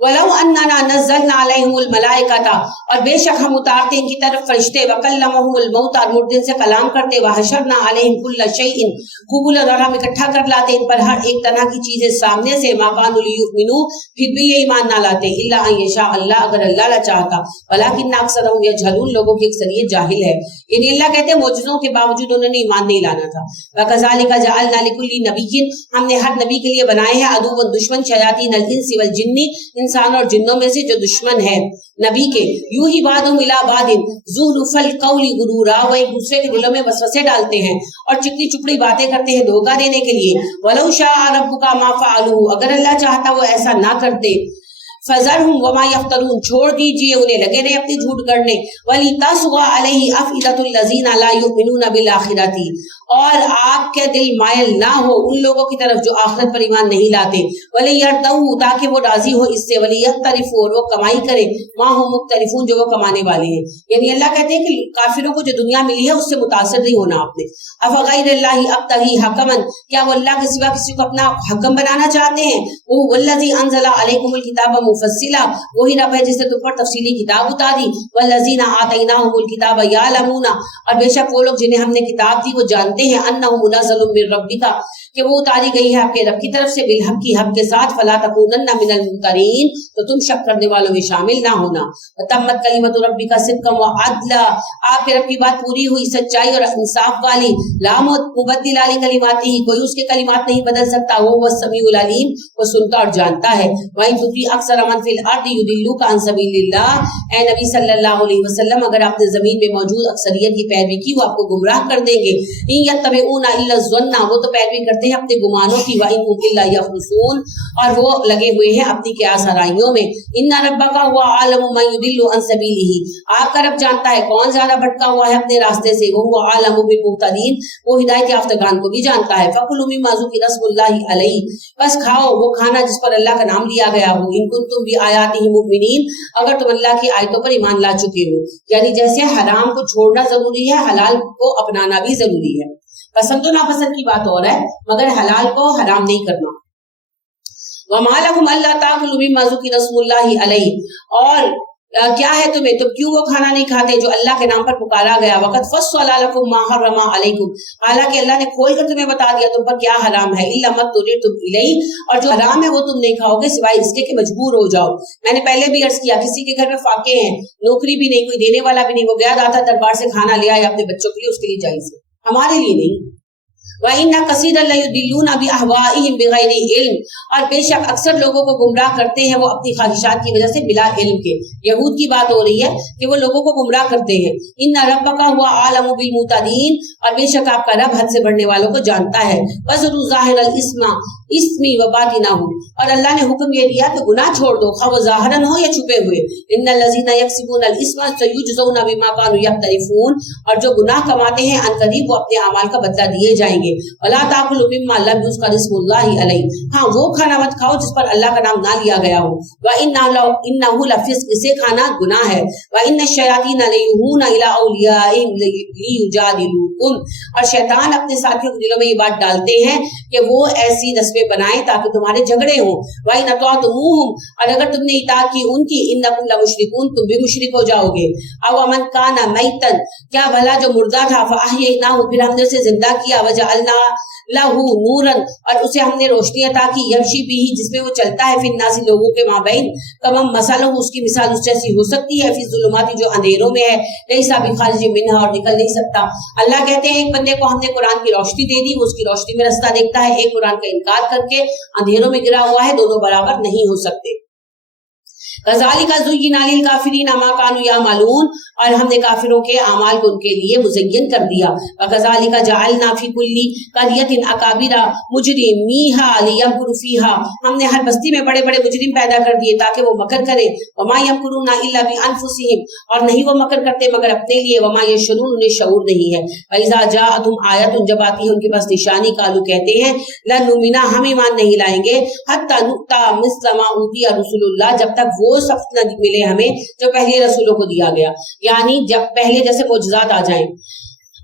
वलौ अन्ना नज़्ज़लना अलैहिमुल मलाइकता, और बेशक हम उतारते इनकी तरफ फरिश्ते, वकल्लमहुमुल मौता, मुर्दे से कलाम करते, वहशरना अलैहिम कुल्ल शैइन क़ुबुलन, और हम इकट्ठा कर लाते इन पर हर एक तरह की चीजें सामने से, मा कानू लियुमिनू, फिर भी ये ईमान ना लाते, इल्ला अन यशा अल्लाह, अगर अल्लाह ना चाहता, वलाकिन अक्सरहुम यजहलून, लोगों की अक्सरियत जाहिल है। यानी अल्लाह कहते हैं मौजूदों के बावजूद उन्होंने ईमान नहीं लाना था। वकज़ालिका जअलना लिकुल्ली नबिय्यिन, हमने हर नबी के लिए बनाए हैं अदुव्वन दुश्मन, शयातीन अल इंसी वल जिन्नी, इंसान और जिन्नों में से जो दुश्मन है नबी के, यूं ही बादुम इला बादिन ज़ुहरुफल कौली गुरूरा, वो एक दूसरे के दिलों में वसवसे डालते हैं और चिकनी चुपड़ी बातें करते हैं धोखा देने के लिए। वलौ शाअ रब्बुका मा फ़अलूहु, अगर अल्लाह चाहता वो ऐसा ना करते। फज़रहुम वमा यफ्तरून, छोड़ दीजिए उन्हें, लगे रहे अपनी झूठ करने। वली तस्ग़ा अलैहि अफ़इदतुल लज़ीना ला युमिनूना बिल आखिरती, और आपके दिल मायल ना हो उन लोगों की तरफ जो आखिरत पर ईमान नहीं लाते। वली यरदऊ, ताकि वो राजी हो इससे। वली यख्तरिफू, और वो कमाई करे, मा हुम मुख्तलिफून, जो वो कमाने वाले हैं। यानी अल्लाह कहते हैं कि काफिरों को जो दुनिया मिली है उससे मुतासिर नहीं होना आपने। अफ़ग़ैरिल्लाहि अब्तग़ी हकमन, क्या वो अल्लाह के सिवा किसी को अपना हकम बनाना चाहते हैं? वो वल्लज़ी अंज़ला अलैकुमुल किताब मुफस्सिला, वही रब है जिसने तुम पर तफसीली किताब उतारी। वल्लज़ीना आतैनाहुमुल किताब यालमूना, और बेशक वो लोग जिन्हें हमने किताब दी वो जानते हैं, अन्नहु मुनज़्ज़लुम मिर रब्बिका, कि वो उतारी गई है आपके रब की तरफ से, बिल हक़, हक़ के साथ। फला तकूनन्ना मिनल मुमतरीन, तो तुम शक करने वालों में शामिल ना होना। तम्मत कलिमतु रब्बिका सिद्क़न व अदला, आपके रब की बात पूरी हुई सच्चाई और इंसाफ वाली। ला मुबद्दिला लि कलिमातिही, कोई उसके कलिमात नहीं बदल सकता। वो वस्समीउल अलीम, वो सुनता और जानता है। वहीं तुती अक्सर मन फिल अर्दि युदिल्लुका अन सबीलिल्लाह, ए नबी सल्लल्लाहु अलैहि वसल्लम, अगर आपने जमीन में मौजूद अक्सरियत की पैरवी की वो आपको गुमराह कर देंगे। इन यत्तबिऊना इल्ला ज़न्ना, वो तो पैरवी करते हैं अपने गुमानों की। व इन हुम इल्ला यख़रुसून, और वो लगे हुए हैं अपनी क़ियास आराइयों में। इन्ना रब्बका हुवा आलमु मन युदिल्लु अन सबीलिही, आपका रब जानता है कौन ज्यादा भटका हुआ है अपने रास्ते से। वो हुवा आलमु बिल मुहतदीन, वो हिदायत याफ्तगान को भी जानता है। फकुलू मिम्मा ज़ुकिरा रस्मुल्लाहि अलैहि, बस खाओ वो खाना जिस पर अल्लाह का नाम लिया गया हो। इन कुंतुम भी आयातिही मुमिनीन, अगर तुम अल्लाह की आयतों पर ईमान ला चुके हो। यानी जैसे हराम को छोड़ना जरूरी है, हलाल को अपनाना भी जरूरी है। पसंद तो नापसंद की बात और है, मगर हलाल को हराम नहीं करना। वमा लकुम अल्ला ताकुलू मिम्मा ज़ुकिरा रस्मुल्लाहि अलैहि, और क्या है तुम्हें, तुम क्यों वो खाना नहीं खाते जो अल्लाह के नाम पर पुकारा गया। वक़द फ़स्सला लकुम मा हर्रमा अलैकुम, हालांकि अल्लाह ने खोल कर तुम्हें बता दिया तुम पर क्या हराम है। इल्ला मत्तुरितुम इलैहि, और जो हराम है वो तुम नहीं खाओगे सिवाय इसके कि मजबूर हो जाओ। मैंने पहले भी अर्ज किया, किसी के घर में फाके हैं, नौकरी भी नहीं, कोई देने वाला भी नहीं, वो गया दाता दरबार से खाना ले आया अपने बच्चों के लिए, उसके लिए जायज़ है, हमारे लिए नहीं। वइन्ना कसीरन लयुदिल्लूना बिअहवाइहिम बिगैरि इल्म, और बेशक अक्सर लोगों को गुमराह करते हैं वो अपनी ख्वाहिशात की वजह से बिला इल्म के। यहूद की बात हो रही है कि वो लोगों को गुमराह करते हैं। इन्ना रब्बका हुवा आलमु बिल मुतदीन, और बेशक आपका रब हद से बढ़ने वालों को जानता है। वज़रू ज़ाहिरल इस्मी व बातिनहु, और अल्लाह ने हुक्म ये दिया कि गुनाह छोड़ दो, खा वो ज़ाहिरन हो या छुपे हुए। इन्नल लज़ीना यक्सिबूनल इस्मा सयुजज़ौना बिमा कानू यक्तरिफून, और जो गुनाह कमाते हैं अनकरीब वो अपने अमाल का बदला दिए जाएंगे। वला ताकुलू मिम्मा लम युज़कर इस्मुल्लाहि अलैहि, हाँ वो खाना मत खाओ जिस पर अल्लाह का नाम ना लिया गया हो। व इन्नहु लफिस्क, इसे खाना गुनाह है। व इन्ना शयातीन लयुहूना इला औलियाइहिम लियुजादिलूकुम, और शैतान अपने साथियों के दिलों में ये बात डालते हैं कि वो ऐसी नस्बें बनाएं ताकि तुम्हारे झगड़े हों। व इन अतअतुमूहुम, और अगर तुमने इताअत की उनकी, इन्नकुम लमुशरिकून, तुम भी मुशरिक हो जाओगे। अव मन काना मैतन, क्या भला जो मुर्दा था, फअहयैनाहु, फिर हमने उसे जिंदा किया। वजअलना लहू नूरन, और उसे हमने रोशनी अता की, यमशी बिही, जिसमें वो चलता है, फिर नासी, लोगों के माबैन, कमम मसलहु, उसकी मिसाल उस जैसी हो सकती है, फिर ज़ुलुमाती, जो अंधेरों में है, लैसा बिखारिज मिन्हा, और निकल नहीं सकता। अल्लाह कहते हैं एक बंदे को हमने कुरान की रोशनी दे दी, वो उसकी रोशनी में रास्ता देखता है, एक कुरान का इनकार करके अंधेरों में गिरा हुआ है, दोनों बराबर नहीं हो सकते। कज़ालिका ज़ुय्यिना लिल काफ़िरीना मा कानू यअमलून, और हमने काफिरों के अमाल को उनके लिए मुज़य्यन कर दिया। वकज़ालिका जअलना फी कुल्ली क़रयतिन अकाबिरा मुजरिमीहा लियमकुरू फीहा, हमने हर बस्ती में बड़े बड़े मुजरिम पैदा कर दिए ताकि वो मकर करें। वमा यमकुरूना इल्ला बिअनफुसिहिम, और नहीं वो मकर करते मगर अपने लिए। वमा यशउरून, उन्हें शऊर नहीं है। वइज़ा जाअतुम आयतुन, जब आती है उनके पास निशानी, कालू कहते हैं लन नुमिना, हम ईमान नहीं लाएंगे, हत्ता नुता मिस्ल मा ऊतिया रसूलुल्लाह, जब तक वो सब न मिले हमें जो पहले रसूलों को दिया गया, यानी जब पहले जैसे मौजूदात आ जाएं।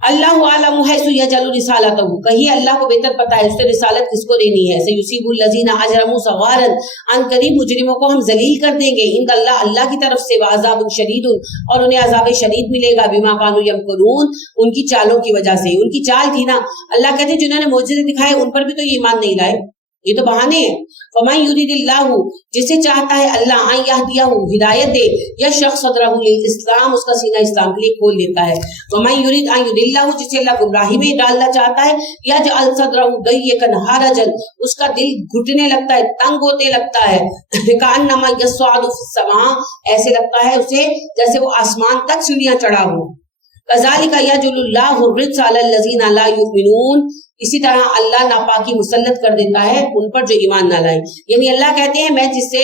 اللہ अअलम हैसु यजअलु रिसालतहु, कहिए अल्लाह को बेहतर पता है उसने रिसालत किसको देनी है। सयुसीबुल लजीना अजरमू सवारन, अन करीब मुजरिमों को हम जलील कर देंगे। इंदल्लाह, अल्लाह की तरफ से, वअज़ाबुन शदीदुन, और उन्हें अज़ाब शदीद मिलेगा, बिमा कानू यमकुरून, उनकी चालों की वजह से। उनकी चाल थी ना, अल्लाह कहते जिन्होंने मुअज्जिज़े दिखाए उन पर भी तो ये ईमान नहीं लाए, ये तो बहाने हैं। फमन युरिदिल्लाहु, जिसे चाहता है अल्लाह अन यहदियहु, हिदायत दे, यशरह सदरहु लिल इस्लाम, उसका सीना इस्लाम के लिए खोल देता है। वमन युरिद अन युदिल्लाहु, जिसे अल्लाह गुमराही में डालना चाहता है, यजअल सदरहु दय्यकन हरजन, उसका दिल घुटने लगता है, तंग होते लगता है। कअन्नमा यस्अदु फिस्समा, ऐसे लगता है उसे जैसे वो आसमान तक सीढ़ियां चढ़ा हो। कज़ालिका यजअलुल्लाहु रिज्सा अलल्लज़ीना ला युमिनून, इसी तरह अल्लाह नापाकी मुसल्लत कर देता है उन पर जो ईमान ना लाए। यानी अल्लाह कहते हैं मैं जिससे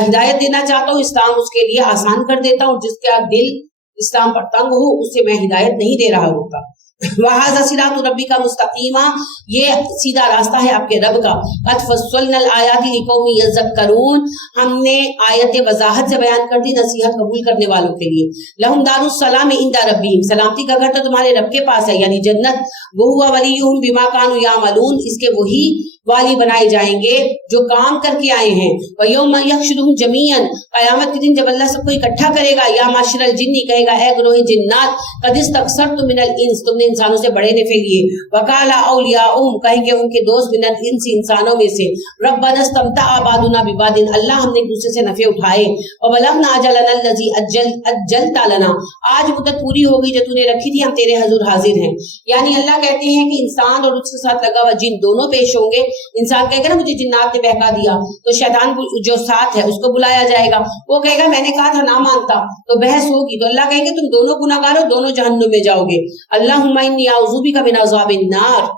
हिदायत देना चाहता हूँ इस्लाम उसके लिए आसान कर देता हूँ, जिसका दिल इस्लाम पर तंग हो उसे मैं हिदायत नहीं दे रहा होता। वहाज़ा सिरातु रब्बिका मुस्तकीमा, ये सीधा रास्ता है आपके रब का। क़द फ़स्सलनल आयाति लिक़ौमिन यज़क्करून, हमने आयतें वज़ाहत से बयान कर दी नसीहत कबूल करने वालों के लिए। लहुम दारुस सलाम इंदा रब्बिहिम, सलामती का घर तो तुम्हारे रब के पास है यानी जन्नत। वहुवा वलियुहुम बिमा कानू यामलून, इसके वही वाली बनाए जाएंगे जो काम करके आए हैं। व यौम यहशुरुहुम जमीअन, क़यामत के दिन जब अल्लाह सबको इकट्ठा करेगा, या माशरल जिन्नी, कहेगा ए ग्रोह जिन्नात, क़द इस्तक्सरतुम मिनल इंस, तुमने इंसानों से बड़े नफे लिए। वकाला औलियाउहुम, कहेंगे उनके दोस्त, मिनल इंस, इंसानों में से, रब्बना इस्तमतअ बादुना बिबादिन, अल्लाह हमने एक दूसरे से नफे उठाए। व बलगना अजलना अल्लज़ी अज्जलता लना, आज मुद्दत पूरी हो गई जो तूने रखी थी, हम तेरे हुजूर हाजिर हैं। यानी अल्लाह कहते हैं कि इंसान और उसके साथ लगा हुआ जिन दोनों पेश होंगे। इंसान कहेगा ना मुझे जिन्नात ने बहका दिया, तो शैतान जो साथ है उसको बुलाया जाएगा, वो कहेगा मैंने कहा था ना मानता, तो बहस होगी, तो अल्लाह कहेंगे तुम दोनों गुनाहगार हो, दोनों जहन्नुम में जाओगे। अल्लाहुम्मा इन्नी अऊज़ु बिका मिन अज़ाबिन नार,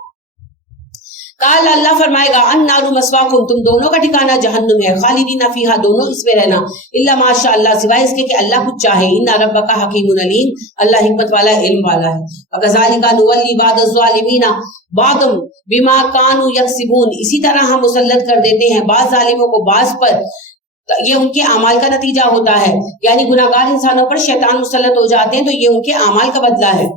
काल अल्लाह फरमाएगा अन्नारु मस्वाकुम, तुम दोनों का ठिकाना जहन्नुम है, खालिदीना फीहा, दोनों इसमें रहना, इल्ला माशा अल्लाह, सिवाय इसके कि अल्लाह कुछ चाहे। इन्ना रब्बका हकीमुन अलीम, अल्लाह हिकमत वाला इल्म वाला है। वकज़ालिका नुवल्ली बादज़ ज़ालिमीना बादम बिमा कानू यक्सिबून, इसी तरह हम मुसल्लत कर देते हैं बाज़ ज़ालिमों को बाज़ पर, ये उनके अमाल का नतीजा होता है। यानी गुनाहगार इंसानों पर शैतान मुसल्लत हो जाते हैं तो ये उनके अमाल का बदला है।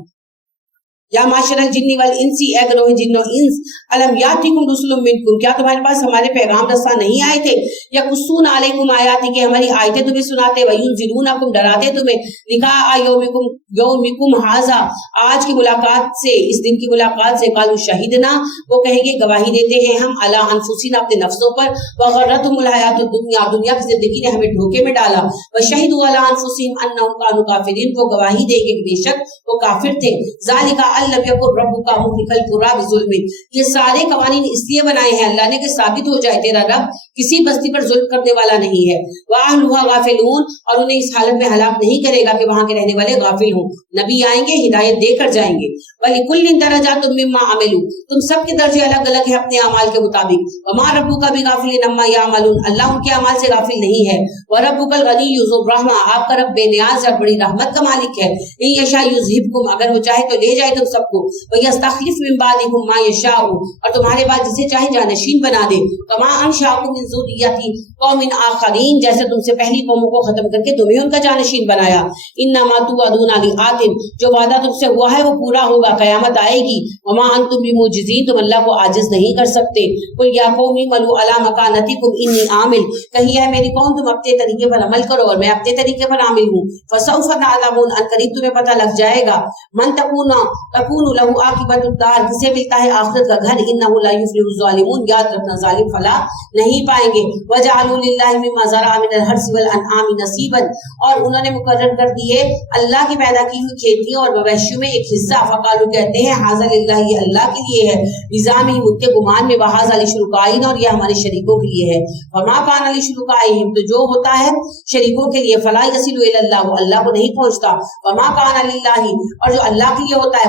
या माशरल जिन्नी वल इंसी, ए ग्रोह जिन्नो इंस, अलम यातिकुम रुसुलुम मिनकुम, क्या तुम्हारे पास हमारे पैगाम रसा नहीं आए थे? या कुस्सून अलैकुम आयाति, के हमारी आयतें तुम्हें सुनाते, वयुनज़िरूनकुम, डराते तुम्हें, लिक़ा यौमिकुम हाज़ा, आज की मुलाकात से, इस दिन की मुलाकात से, क़ालू शहीदना, वो कहेंगे गवाही देते हैं हम, अला अनफुसिना, अपने नफ्सों पर, व गर्रतहुमुल हयातुद दुनिया, दुनिया की जिंदगी ने हमें धोखे में डाला, व शहीदू अला अनफुसिहिम अन्नहुम कानू काफिरीन, वो गवाही देंगे बेशक वो काफिर थे। ज़ालिका अल्लम यकुर रब्बुका मुहलिकल कुरा बिजुल्मिन, ये सारे कवानीन इसलिए बनाए हैं अल्लाह ने कि साबित हो जाए तेरा रब किसी बस्ती पर जुल्म करने वाला नहीं है। वाहलुहा गाफिलून, और उन्हें इस हालत में हलाक नहीं करेगा कि वहां के रहने वाले गाफिल हों। नबी आएंगे हिदायत देकर जाएंगे। वलिकुल्लिन दरजातुम मिम्मा अमिलू, तुम सबके दर्जे अलग अलग है अपने अमाल के मुताबिक। वमा रब्बुका बिगाफिलिन अम्मा यामलून, अल्लाह उनके अमाल से गाफिल नहीं है। व रब्बुकल गनिय्यु ज़ुर रहमा, आपका रब बेनियाज और बड़ी रहमत का मालिक है। इन यशा युज़हिबकुम, अगर वो चाहे तो ले जाए तुम सबको, व यस्तखलिफ मिन बादिकुम मा यशाउ, और तुम्हारे बाद जिसे चाहे जानशीन बना दे। कमा अंशाकुम मिन ज़ुर्रिय्यति कौमिन आखरीन, जैसे तुमसे पहली कौमों को खत्म करके तुम्हें उनका जानशीन बनाया। इन्नमा तुअदूना लिआतिन, जो वादा तुमसे हुआ है वो पूरा होगा, कयामत आएगी। वमा अंतुम बिमुजिज़ीन, तुम अल्लाह को आजिज नहीं कर सकते। कुल या कौमी मलू अला मकानतिकुम इन्नी आमिल, कहिए है मेरी कौम तुम अपने तरीके पर अमल करो और मैं अपने तरीके पर आमिल हूँ। फसौफ तअलमून, अनकरीब तुम्हें पता लग जाएगा। मन तकूनु लहू आकिबतुद दार, किसे मिलता है आखिरत का घर। इन्नहु ला युफ्लिहु ज़ालिमून, याद रखना जालिम फलाह नहीं पाएंगे। वजअलू लिल्लाहि मिम्मा ज़रअ मिनल हर्सी वल अनआमि नसीबन, और उन्होंने मुकर्रर कर दिए अल्लाह की पैदा की हुई खेतियों और मवेशियों में एक हिस्सा। फकालू, कहते हैं हाज़ा लिल्लाहि, ये अल्लाह के लिए है। निज़ामी, उनके गुमान में, वहाज़ा लिशुरकाइन, और ये हमारे शरीकों के लिए है। फमा कान लिशुरकाइहिम, तो जो होता है शरीकों के लिए, फला यसिलु इलल्लाह, अल्लाह को नहीं पहुंचता। फमा कान लिल्लाहि, और जो अल्लाह के लिए होता है,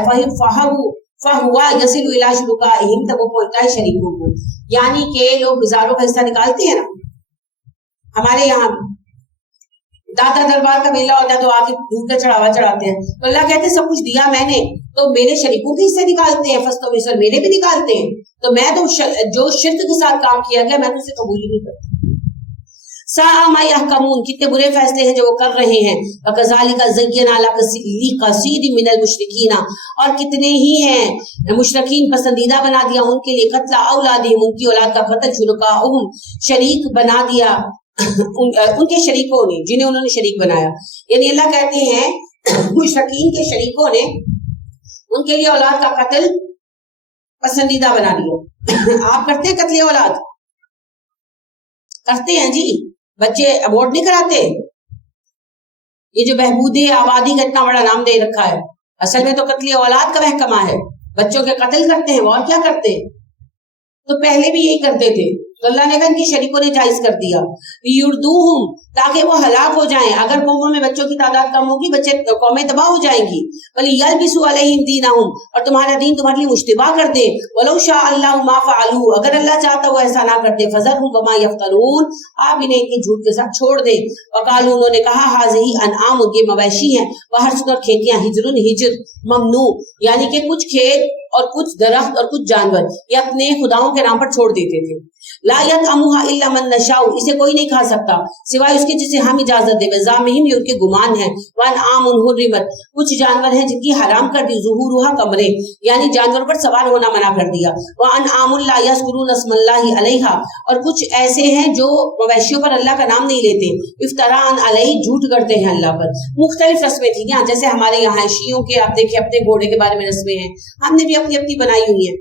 फहुवा यसिलु इला शुरकाइहिम, तब वो पहुंचता है शरीकों को। यानी कि लोग गुजारों का हिस्सा निकालते हैं ना, हमारे यहाँ दाता दरबार का मेला होता है तो आके दूध का चढ़ावा चढ़ाते हैं, तो अल्लाह कहते हैं सब कुछ दिया मैंने, तो मेरे शरीकों के हिस्से निकालते हैं, फस्तो मिसर मेरे भी निकालते हैं, तो मैं तो जो शिर्क के साथ काम किया गया मैं तो उसे कबूल ही नहीं करता। साआ मा यहकमून, कितने बुरे फैसले हैं जो वो कर रहे हैं। वकज़ालिका ज़य्यना लिकसीरिन मिनल मुशरिकीना, और कितने ही हैं मुशरिकीन पसंदीदा बना दिया उनके लिए कत्ला औलादिहिम, उनकी औलाद का कत्ल, शुरकाउहुम, शरीक बना दिया उनके शरीकों ने जिन्हें उन्होंने शरीक बनाया। यानी अल्लाह कहते हैं मुशरिकीन के शरीकों ने उनके लिए औलाद का कत्ल पसंदीदा बना दिया। आप करते हैं कत्ल औलाद? करते हैं जी, बच्चे अबॉर्ट नहीं कराते। ये जो बहबूदे आबादी का इतना बड़ा नाम दे रखा है, असल में तो कत्ल औलाद का महकमा है। बच्चों के कत्ल करते हैं वो, और क्या करते हैं? तो पहले भी यही करते थे, तो अल्लाह ने कहा इनकी शरीकों ने जायज कर दिया। युर्दूहुम, ताकि वो हलाक हो जाएं। अगर कौमों में बच्चों की तादाद कम होगी, बच्चे कौमें तबाह हो जाएंगी। वली यलबिसु अलैहिम दीनहुम, और तुम्हारा दीन तुम्हारे लिए मुश्तबा कर दे। वलौ शा अल्लाहु मा फअलू, अगर अल्लाह चाहता वो ऐसा ना करते। फज़रहुम वमा यफ्तरून, आप इन्हें इनके झूठ के साथ छोड़ दे। वकालू, उन्होंने कहा हाज़िही अनआम, ये मवेशी हैं, वहर्सुन, और खेतियां, हिजरुन, हिजर, ममनू, यानी कि कुछ खेत और कुछ दरख्त और कुछ जानवर ये अपने खुदाओं के नाम पर छोड़ देते थे। ला यतअमुहा इल्ला मन नशाउ, इसे कोई नहीं खा सकता सिवाय उसके जिसे हम इजाजत दें। ज़ामिहिम, ये उनके गुमान है। वन आमुन हुर्रिमत, कुछ जानवर हैं जिनकी हराम कर दी। ज़ुहूरुहा, कमरे, यानी जानवरों पर सवार होना मना कर दिया। व अन आमुन ला यज़कुरून अस्मल्लाहि अलैहा, और कुछ ऐसे हैं जो मवेशियों पर अल्लाह का नाम नहीं लेते। इफ्तरान अलैहि, झूठ करते हैं अल्लाह पर। मुख्तलिफ रस्में थी यहाँ, जैसे हमारे यहाँ शियों के, आप देखिए अपने घोड़े के बारे में रस्में हैं, हमने भी अपनी अपनी बनाई हुई है।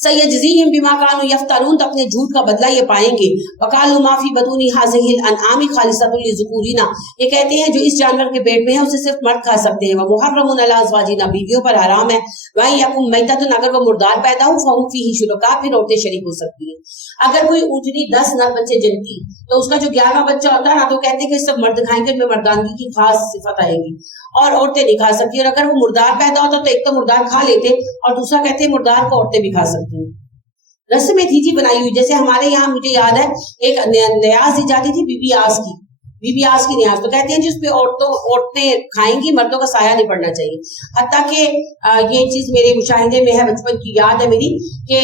सयजज़ीहिम बिमा कानू यफ्तरून, तो अपने झूठ का बदला ये पाएंगे। वकालू माफी बतूनी हाज़िहिल अनआमी खालिसतुल लिज़ुकूरिना, ये कहते हैं जो इस जानवर के पेट में है उसे सिर्फ मर्द खा सकते हैं। व मुहर्रमुन अला अज़वाजिना, बीवियों पर हराम है। व यकुम मैततुन, अगर वो मुर्दार पैदा हो, फहुम फीही शुरका, फिर औरतें शरीक हो सकती हैं। अगर कोई ऊँटनी 10 नर बच्चे जनती तो उसका जो 11वां बच्चा होता है ना, तो कहते हैं कि सब मर्द खाएंगे, उनमें मर्दानगी की खास सिफत आएगी और औरतें नहीं खा सकती। और अगर वो मुर्दार पैदा होता तो एक तो मुर्दार खा लेते और दूसरा कहते हैं मुर्दार को औरतें भी खा सकती। रस्में थी जी बनाई हुई। जैसे हमारे यहाँ मुझे याद है एक न्याज दी जाती थी बीबी आस की, बीबी आस की न्याज, तो कहते हैं जिस पे औरतें खाएंगी, मर्दों का साया नहीं पड़ना चाहिए। हत्ता कि ये चीज मेरे मुशाहिदे में है, बचपन की याद है मेरी, कि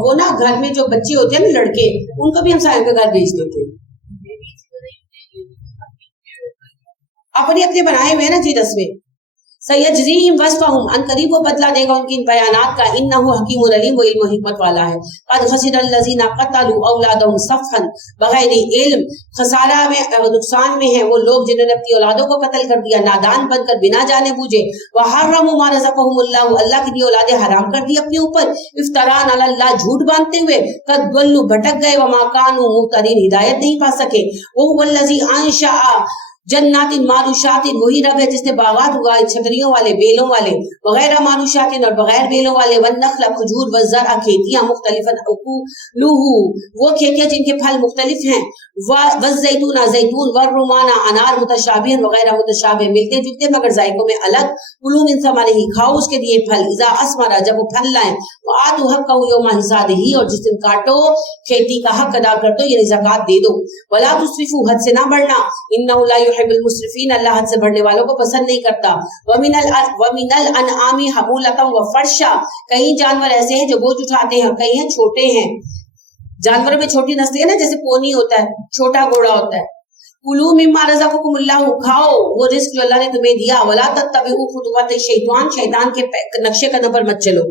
वो ना घर में जो बच्चे होते हैं ना लड़के, उनको भी हम सायों के घर भेज देते, अपने अपने बनाए हुए ना जी रस्में। सयजज़ीहिम वस्फहुम, अनकरीब वो बदला देगा उनकी इन बयानात का। इन्नहु हकीमुन अलीम, वो इल्म हिकमत वाला है। क़द खसिरल लज़ीना क़तलू औलादहुम सफ़हन बग़ैरि इल्म, खसारा में, नुकसान में है वो लोग जिन्होंने अपनी औलादों को कत्ल कर दिया नादान बनकर, बिना जाने बूझे। व हर्रमू मा रज़क़हुमुल्लाहु, अल्लाह की दी औलादें हराम कर दी अपने ऊपर। इफ्तरान अलल्लाह, झूठ बांधते हुए। क़द दल्लू, भटक गए। व मा कानू मुहतदीन, हिदायत नहीं पा सके। वो हुवल्लज़ी अंशअ जन्नातिन मारुशातिन, वही रब है जिसने बागात उगाए छतरियों वाले, बेलों वाले, वगैरह मारुशातिन, और बगैर बेलों वाले, वन नखल, खजूर, व ज़रअ, खेतियां, मुख्तलिफन उकूलुहु, वो खेतियां जिनके फल मुख्तलिफ हैं, व ज़ैतूना, ज़ैतून, व रुमाना, अनार, मुतशाबिहन, वगैरह मुतशाबिह, मिलते जुलते मगर जायकों में अलग। कुलू मिन समरिही, खाओ उसके दिए फल, इज़ा अस्मरा, जब वो फल लाए, व आतू हक्कहु यौमा हिसादिही, और जिस दिन काटो खेती का हक अदा कर दो, यानी ज़कात दे दो। वला तुस्रिफू, हद से ना बढ़ना। इन्नहु ला युहिब्बुल मुस्रिफीन, अल्लाह हद से बढ़ने वालों को पसंद नहीं करता। वमिनल अनआमी हबूलतम व फर्शा, कई जानवर ऐसे हैं जो बोझ उठाते हैं और कई हैं छोटे हैं। जानवरों में छोटी नस्लें है ना, जैसे पोनी होता है, छोटा घोड़ा होता है। कुलू मिम्मा रज़क़कुमुल्लाहु, खाओ वो रिस्क जो अल्लाह ने तुम्हें दिया। वला तत्तबिउ खुतुवाति शैतान, शैतान के नक्शे कदम पर मत चलो।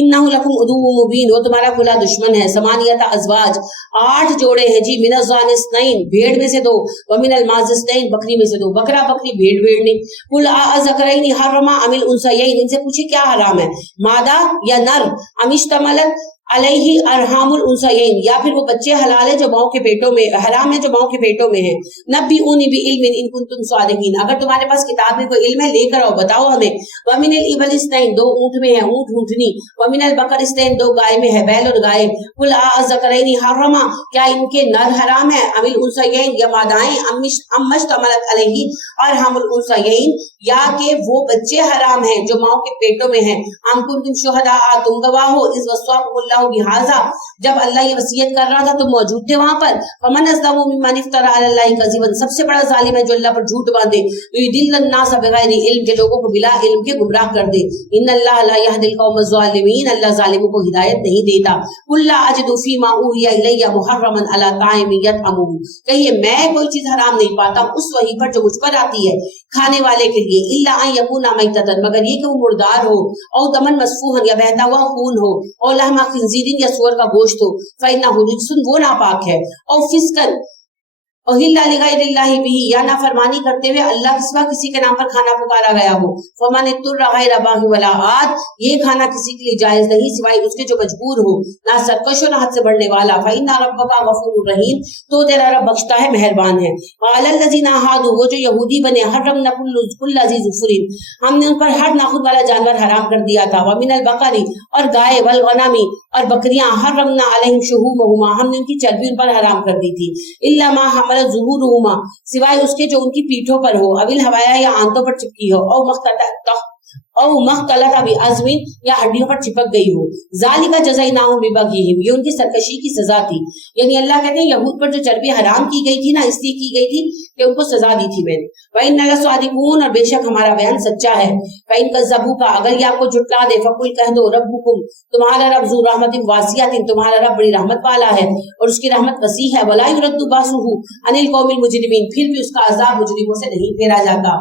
इन्नहु लकुम उदुव्वुम मुबीन, वो तुम्हारा खुला दुश्मन है। समानियत अज़वाज, 8 जोड़े हैं जी। मिनज़ ज़ानिस्नैन, भेड़ में से 2, व मिनल माज़िस्नैन, बकरी में से 2, बकरा बकरी भेड़ भेड़ नहीं। कुल अज़करैनि हर्रमा अमिल उन्सयैन, इनसे पूछे क्या हराम है, मादा या नर। अमिश्तमलत अलैहि अरहामुल उन्सयैन, या फिर वो बच्चे हलाल है जो माओ के पेटों में, हराम है जो माओ के पेटों में है। नब्बिउनी बिइल्मिन इन कुंतुम सादिकीन, अगर तुम्हारे पास किताब में कोई इल्म है लेकर आओ, बताओ हमें। व मिनल इबल इस्नैन, 2 ऊंट में है, ऊंट ऊंटनी। व मिनल बकर इस्नैन, 2 गाय में है, बैल और गाय। कुल अज़करैनि हर्रमा, क्या इनके नर हराम है, अमिल उन्सयैन, या मादाएं, अम्मश्तमलत अलैहि अरहामुल उन्सयैन, या के वो बच्चे हराम हैं जो माओ के पेटों में हैं। अम कुंतुम शुहदा, तुम गवाह हो, इस वस्वाकुमुल्लाह बिहाजा, जब अल्लाह ये वसीयत कर रहा था तो मौजूद थे वहां पर। फमन अज़लमु मिम्मन इफ्तरा अलल्लाहि कज़िबन, सबसे बड़ा जालिम है जो अल्लाह पर झूठ बांधे। युदिल्लुन नास बिगैरि इल्म, के लोगों को बिला इल्म के गुमराह कर दे। इन्नल्लाह ला यहदिल कौमज़ ज़ालिमीन, अल्लाह जालिमों को हिदायत नहीं देता। कुल ला अजिदु फीमा उहिया इलैया मुहर्रमन अला ताइमिन यतअमुहु, कहिए मैं कोई चीज हराम नहीं पाता उस वही पर जो मुझ पर आती है खाने वाले के लिए, इल्ला अन यकूना मैततन, मगर ये कि वो मुर्दार हो, और दमन मसफूहन, या बहता हुआ खून हो, और लहमा खिंजीरिन, या सूअर का गोश्त हो, फइन्नहु रिज्सुन, वो नापाक है, और फिस्कन अहिल्ला लिगैरिल्लाहि बिही, या नाफरमानी करते हुए अल्लाह के सिवा किसी के नाम पर खाना पुकारा गया हो। फमन इत्तुर्रा गैर बाग़ि वला आद, ये खाना किसी के लिए जायज नहीं सिवाय उसके जो मजबूर हो, ना सरकश ना हद से बढ़ने वाला। फइन्ना रब्बका गफूरुर रहीम, तो तेरा रब बख्शता है मेहरबान है। वअलल लज़ीना हादू, वो जो यहूदी बने, हर्रमना कुल्ल ज़ी ज़ुफ़ुरिन, हमने उन पर हर नाखून वाला जानवर हराम कर दिया था। व मिनल बकरी, और गाय, वल गनमी, और बकरियां, हर्रमना अलैहिम शुहूमहुमा, हमने उनकी चर्बी उन पर हराम कर दी थी। इल्ला मा हमल ज़ुहूरुहुमा, सिवाय उसके जो उनकी पीठों पर हो, अविल हवाया, या आंतों पर चिपकी हो, और मख्तलत अभी अज़मिन, या हड्डियों पर चिपक गई हो। ज़ालिका जज़ाइनाहुम बिबग़ीहिम, ये उनकी सरकशी की सजा थी। यानी अल्लाह कहते हैं यहूद पर जो चर्बी हराम की गई थी ना, इसलिए की गई थी कि उनको सजा दी थी मैंने। वइन्ना लसादिकून, और बेशक हमारा बयान सच्चा है। फ़इन कज़्ज़बूका, अगर ये आपको झुटला दे, फ़कुल, कह दो, रब्बुकुम, तुम्हारा रब ज़ू रहमतिन वासियतिन, तुम्हारा रब बड़ी रहमत वाला है और उसकी रहमत वसी है। वला युरद्दु बासुहु अनिल कौमिल मुजरिमीन, फिर भी उसका अज़ाब मुजरिमों से नहीं फेरा जाता।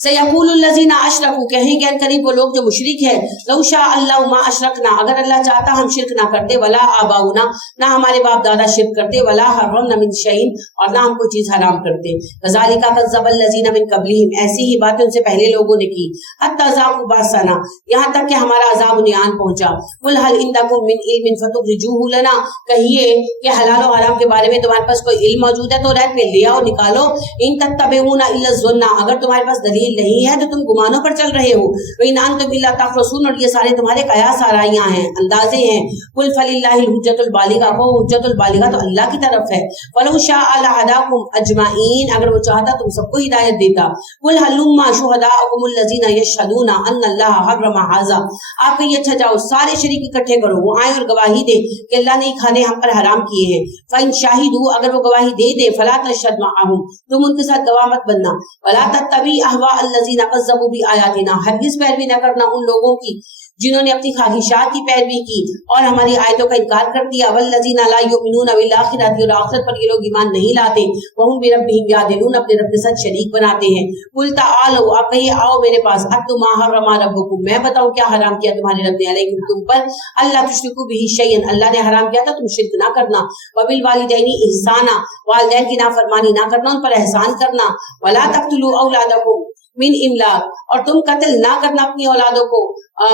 सयक़ूलुल लज़ीना अशरकू, कहेंगे अनकरीब वो लोग जो मुशरिक है, लौ शा अल्लाहु मा अशरकना, अगर अल्लाह चाहता हम शिरक ना करते, वला आबाउना, ना हमारे बाप दादा शिरक करते, वला हर्रमना मिन शैइन, और ना हम कोई चीज हराम करते। कज़ालिका कज़्ज़बल लज़ीना मिन क़ब्लिहिम, ऐसी ही बातें उनसे पहले लोगों ने की। हत्ता ज़ाक़ू बासना, यहाँ तक कि हमारा अज़ाब उन्हें आन पहुंचा। कुल हल इंदकुम मिन इल्मिन फतुख़रिजूहु लना, कहिए कि हलाल और हराम के बारे में तुम्हारे पास कोई इल्म मौजूद है तो रैत में ले आओ, निकालो। इन तत्तबिऊना इल्ला ज़ुन्ना, अगर तुम्हारे पास दलील नहीं है तो तुम गुमानों पर चल रहे हो। वइनान तो बिल्ला तखरसून, और ये सारे तुम्हारे कयास आराइयां हैं, अंदाजे हैं। कुल फलिल्लाहिल हुज्जतुल बालिगा, वो हुज्जतुल बालिगा तो अल्लाह की तरफ है। वलौ शाअ लहदाकुम अजमाइन, अगर वो चाहता तुम सबको हिदायत देता। कुल हल्लुम्मा शुहदाअकुमुल लज़ीना यशहदूना अन्नल्लाह हर्रम हाज़ा, आप कहिए अच्छा जाओ सारे शरीक इकट्ठे करो, वो आए और गवाही दे कि अल्लाह ने खाने हम पर हराम किए हैं। फ़इन शाहिदू, अगर वो गवाही दे दे, फला तशहद मअहुम, तुम उनके साथ गवाह मत बनना। वला तत्तबी अहवा अल्लज़ीना कज़्ज़बू बि आयातिना, हरगिज़ पैरवी न करना उन लोगों की जिन्होंने अपनी ख्वाहिशात की पैरवी की और हमारी आयतों का इनकार कर दिया। वल्लज़ीना ला युमिनूना बिल आखिरति, और आखिरत पर ये लोग ईमान नहीं लाते। वहुम बिरब्बिहिम यादिलून, अपने रब के साथ शरीक बनाते हैं। कुल ताआलू, आप कहिए आओ मेरे पास। अत्तु मा हर्रमा रब्बुकुम, मैं बताऊं क्या हराम किया तुम्हारे रब ने अलैकुम तुम पर, अल्ला तुश्रिकू बिही शैअन, अल्लाह ने हराम किया था तुम शिर्क ना करना। वबिल वालिदैनि इहसाना, वालिदैन की नाफरमानी ना करना, उन पर एहसान करना। वला तक़्तुलू औलादकुम मिन इमलाक, और तुम कत्ल ना करना अपनी औलादों को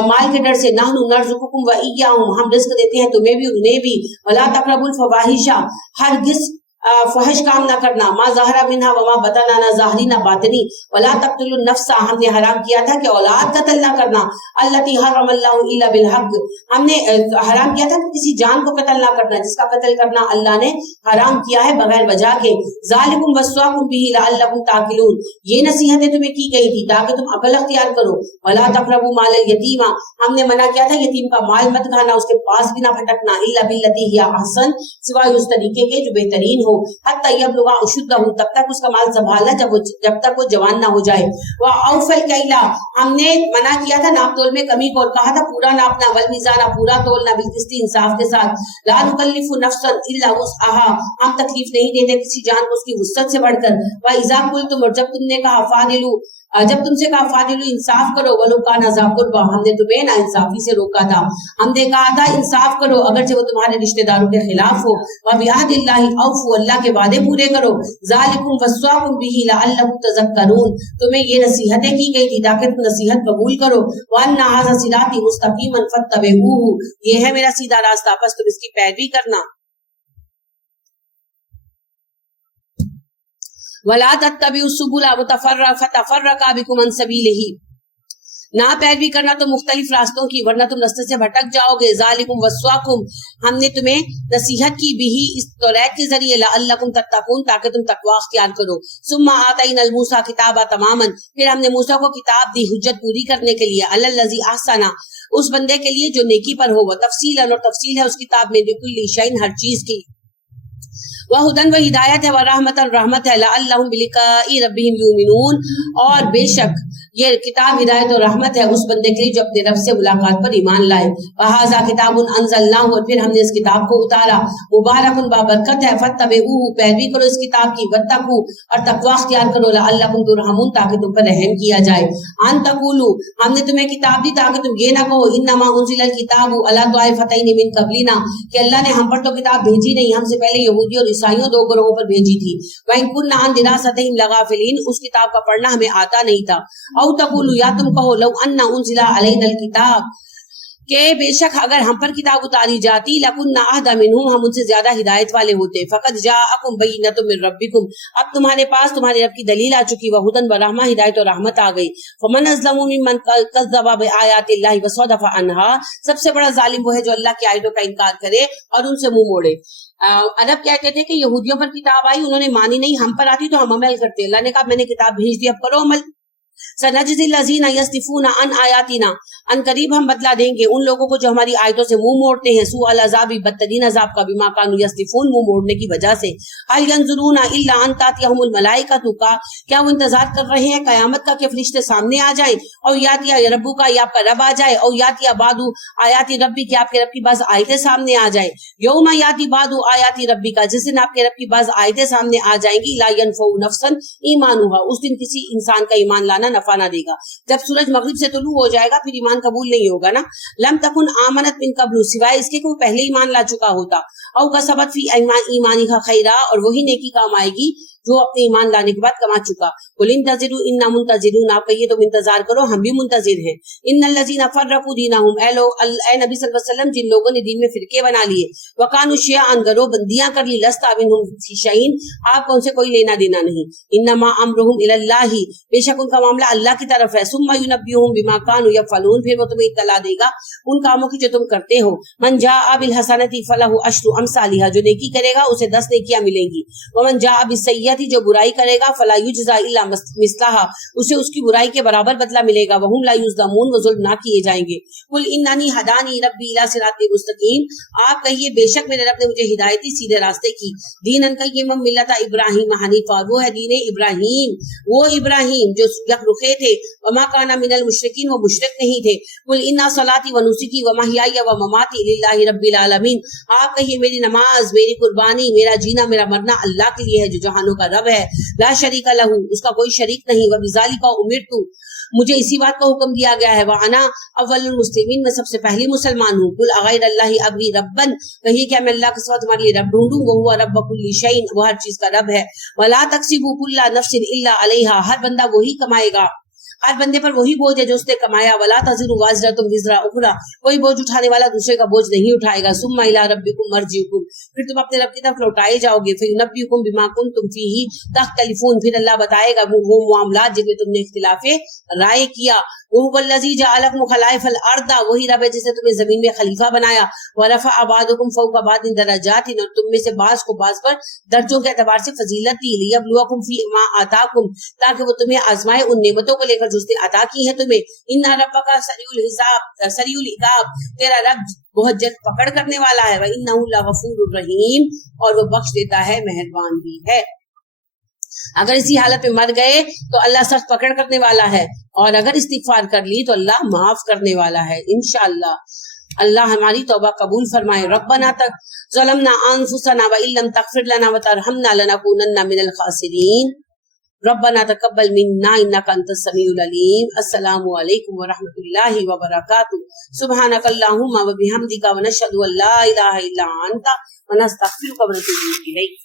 माल के डर से। नहनु नर्ज़ुकुकुम व इय्याहुम, हम रिज़्क देते हैं तुम्हें भी उन्हें भी। वला तक़रबुल फ़वाहिशा, हरगिज़ फहश काम ना करना। मा ज़हरा मिन्हा व मा बतना, ना ज़ाहरी ना बातिनी। वला तक़्तुलुन नफ्सा, हमने हराम किया था कि औलाद कत्ल ना करना। अल्लती हर्रमल्लाहु इल्ला बिल हक़, हमने हराम किया था कि किसी जान को कत्ल ना करना, जिसका कत्ल करना अल्लाह ने हराम किया है बगैर वजह के। ज़ालिकुम वस्वाकुम बिही लअल्लकुम ताक़िलून, ये नसीहतें तुम्हें की गई थी ताकि तुम अक्ल अख्तियार करो। वला तक़रबू मालल यतीमा, हमने मना किया था यतीम का माल मत खाना, उसके पास भी ना भटकना। इल्ला बिल्लती हिया अहसन, सिवाय उस तरीके के जो बेहतरीन हो। हत्ता यबलुगा अशुद्धहु, तब तक उसका माल संभालना जब तक वो जवान ना हो जाए। व औफल कैला, हमने मना किया था नाप तोल में कमी को, और कहा था पूरा नापना। वल मीज़ाना, पूरा तोलना। बिल क़िस्ति, इंसाफ के साथ। ला नुकल्लिफु नफ्सन इल्ला वुस्अहा, हम तकलीफ नहीं देते किसी जान को उसकी वुसअत से बढ़कर। व इज़ा कुल्तुम, और जब तुमने कहा फादिलु, जब तुमसे कहा फादिलु इंसाफ करो, वलो काना ज़ा कुर्बा, हमने तुम्हें ना इंसाफी से रोका था। हमने कहा था इंसाफ करो अगरचे वो तुम्हारे रिश्तेदारों के खिलाफ हो। व बिअहदिल्लाहि औफू, अल्लाह के वादे पूरे करो। ज़ालिकुम वस्वाकुम बिही लअल्लकुम तज़क्करून, तुम्हें ये नसीहतें की गई थी ताकि तुम नसीहत कबूल करो। व अन्ना हाज़ा सिराती मुस्तक़ीमन फत्तबिऊहु, ये है मेरा सीधा रास्ता, बस तुम इसकी पैरवी करना। वला तत्तबिउ सुबुला फतफ़र्रका बिकुम अन सबीलिही, نہ پیروی کرنا تو مختلف راستوں کی ورنہ تم راستے سے بھٹک جاؤ گے. ذالکم وصواکم ہم نے تمہیں نصیحت کی بھی اس توریت کے ذریعے لعلکم تتقون تاکہ تم تقوی اختیار کرو. ثم آتینا الموسیٰ کتابا تماما پھر ہم نے موسیٰ کو کتاب دی حجت پوری کرنے کے لیے. علی الذی احسن اس بندے کے لیے جو نیکی پر ہو. وتفصیلا اور تفصیل ہے اس کتاب میں بکل شیء ہر چیز کی. وہدن و ہدایت ہے ورحمت رحمت ہے لعلہم بلقاء ربہم یؤمنون اور بے شک یہ کتاب ہدایت اور رحمت ہے اس بندے کے لیے جو اپنے رب سے ملاقات پر ایمان لائے. وہذا کتاب انزلناہ اور پھر ہم نے اس کتاب کو اتارا. مبارک بابرکت ہے فتبعوہ پیروی کرو اس کتاب کی. واتقوا اور تقوی اختیار کرو لعلکم ترحمون تاکہ تم پر رحم کیا جائے. ان تقولوا ہم نے تمہیں کتاب دی تاکہ تم یہ نہ کہو انما انزل الکتاب علی طائفتین من قبلنا کہ اللہ نے ہم پر تو کتاب بھیجی نہیں ہم سے پہلے یہودی اور عیسائیوں دو گروہوں پر بھیجی تھی. وَإِن كُنَّا عَن دِرَاسَتِهِمْ لَغَافِلِينَ اس کتاب کا پڑھنا ہمیں آتا نہیں تھا. او تقولوا یا تم کہو لو ان انزل علینا الکتاب کہ بے شک اگر ہم پر کتاب اتاری جاتی لَكُنَّا أَهْدَىٰ مِنْهُمْ ہم ان سے زیادہ ہدایت والے ہوتے. فقد جاءکم بینۃ من ربکم اب تمہارے پاس تمہارے رب کی دلیل آ چکی. وہدن ورحمہ ہدایت اور رحمت آ گئی. فمن اظلم ممن کذب بآیات اللہ وصدف عنها سب سے بڑا ظالم وہ ہے جو اللہ کی آیتوں کا انکار کرے اور ان سے منہ موڑے. عرب کہتے تھے کہ یہودیوں پر کتاب آئی انہوں نے مانی نہیں ہم پر آتی تو ہم عمل کرتے. اللہ نے کہا میں نے کتاب بھیج دی اب کرو عمل. سنجزی الذین یصدفون عن آیاتنا ان قریب ہم بدلا دیں گے ان لوگوں کو جو ہماری آیتوں سے منہ موڑتے ہیں. سوء العذاب بدترین عذاب کا بما کانوا یصدفون منہ موڑنے کی وجہ سے. هل ينظرون الا ان تاتيهم الملائکۃ کا کیا وہ انتظار کر رہے ہیں قیامت کا کہ فرشتے سامنے آ جائیں. اور یاتی ربک کا یا آپ کا رب آ جائے. اور یاتی بعض آیات ربی کہ آپ کے رب کی بعض آیتیں سامنے آ جائیں. یوم یاتی بعض آیات ربی کا جس دن آپ کے رب کی بعض آیتیں سامنے آ جائیں گی. لا ينفع نفسا ایمانها اس دن کسی انسان کا ایمان لانا نفع نہ دے گا. جب سورج مغرب سے طلوع ہو جائے گا پھر ایمان قبول نہیں ہوگا نا. لم تکن آمنت من قبل سوائے اس کے کہ وہ پہلے ایمان لا چکا ہوتا. او کسبت فی ایمانی کا خیرہ اور وہی نیکی کام آئے گی جو اپنے ایمان لانے کے بعد کما چکا. قل انتظروا انا منتظرون آپ کہیے تم انتظار کرو ہم بھی منتظر ہیں. ان الذین فرقوا دینہم اے نبی صلی اللہ علیہ وسلم جن لوگوں نے دین میں فرقے بنا لیے. وکانوا شیعا گروہ بندیاں کر لی. لست منہم فی شیء آپ کو ان سے کوئی لینا دینا نہیں. انما امرہم الی اللہ بے شک ان کا معاملہ اللہ کی طرف ہے. ثم ینبئہم بما کانوا یفعلون پھر وہ تمہیں اطلاع دے گا ان کاموں کی جو تم کرتے ہو. من جاء بالحسنۃ فلہ عشر امثالها جو نیکی کرے گا اسے 10 نیکیاں ملیں گی. ومن جاء بالسیئۃ جو برائی کرے گا فلا یجزا الا مثلها اسے اس کی برائی کے برابر بدلہ ملے گا. وہم لا یظلمون وہ ظلم نہ کیے جائیں گے. قل اننی ہدانی ربی الی صراط مستقیم آپ کہیے بے شک میرے رب نے مجھے ہدایت دی سیدھے راستے کی. دینن قیما ملت ابراہیم حنیفا وہ ہے دین ابراہیم وہ ابراہیم جو یک رخے تھے. وما کان من المشرکین وہ مشرک نہیں تھے. قل ان صلاتی و نسکی و محیای و مماتی للہ رب العالمین آپ کہیے میری نماز میری قربانی میرا جینا میرا مرنا اللہ کے لیے ہے جو جہانوں کا رب ہے. لا شریک لہ اس کا کوئی شریک نہیں. وبذالک امرت مجھے اسی بات کا حکم دیا گیا ہے. وانا اول المسلمین میں سب سے پہلی مسلمان ہوں. قل اغیر اللہ ابغی ربا کہیے کیا میں اللہ کے سوا تمہارے لیے رب ڈھونڈوں. وہ رب کل شیء وہ ہر چیز کا رب ہے. ولا تکسب کل نفس الا علیہا ہر بندہ وہی کمائے گا ہر بندے پر وہی بوجھ ہے جو اس نے کمایا. ولا تزر وازرۃ وزر اخرى کوئی بوجھ اٹھانے والا دوسرے کا بوجھ نہیں اٹھائے گا. ثم الی ربکم مرجعکم پھر تم اپنے رب کی طرف لوٹائے جاؤ گے. فینبئکم بما کنتم فیہ تختلفون پھر اللہ بتائے گا وہ معاملات جن میں تم نے اختلاف رائے کیا. وهو الذی جعلکم خلائف الارض وہی رب ہے جس نے تمہیں زمین میں خلیفہ بنایا. ورفع بعضکم فوق بعض درجات اور تم میں سے بعض کو بعض پر درجوں کے اعتبار سے فضیلت دی. لیبلوکم فی ما آتاکم تاکہ وہ تمہیں آزمائے ان نعمتوں کو لے کر جو اس نے عطا کی ہیں تمہیں. ان ربک سریع الحساب سریع العقاب تیرا رب بہت جلد پکڑ کرنے والا ہے. وانہ لغفور الرحیم اور وہ بخش دیتا ہے مہربان بھی ہے. اگر اسی حالت میں مر گئے تو اللہ سخت پکڑ کرنے والا ہے اور اگر استغفار کر لی تو اللہ معاف کرنے والا ہے انشاءاللہ. اللہ ہماری توبہ قبول فرمائے. ربنا ظلمنا انفسنا وان لم تغفر لنا وترحمنا لنكونن من الخاسرین. ربنا تقبل منا انك انت السميع العليم. السلام علیکم ورحمۃ اللہ وبرکاتہ. سبحانك اللهم وبحمدك ونشهد ان لا اله الا انت ونستغفرك ونتوب الیک.